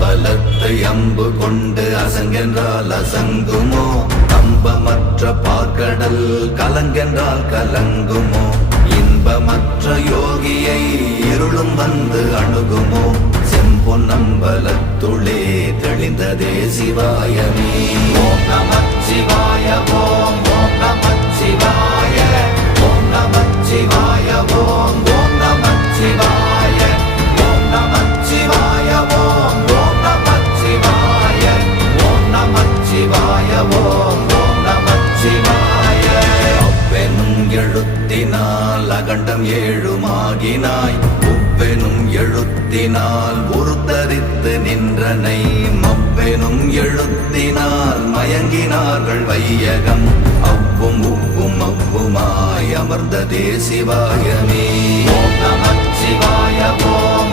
அம்பலத்தை அம்பு கொண்டு அசங்கென்றால் அசங்குமோ? கம்பமற்ற பார்க்கடல் கலங்கென்றால் கலங்குமோ? இன்பமற்ற யோகியை இருளும் வந்து அணுகுமோ? செம்பொன்னம்பலத்துளே தெளிந்ததே சிவாயமே. ஓம் நமச்சிவாய ஓம் ஓம் நமச்சிவாய ஓம் நமச்சிவாய ஓம் ஓம் நமச்சிவாய ஓம் நமச்சிவாய ஓம் ஓம் நமச்சிவாய ஓம் நமச்சிவாய ஓம் ஓம் நமச்சிவாய. அவ்வெனும் எழுத்தினால் அகண்டம் ஏழுமாகினாய், உவ்வெனும் எழுத்தினால் உருத்தரித்து நின்றனை, மவ்வெனும் எழுத்தினால் மயங்கினார்கள் வையகம். அவ்வும் உவ்வும் அவ்வுமாய் அமர்ந்ததே சிவாயமே. ஓம் நமச்சிவாய ஓம்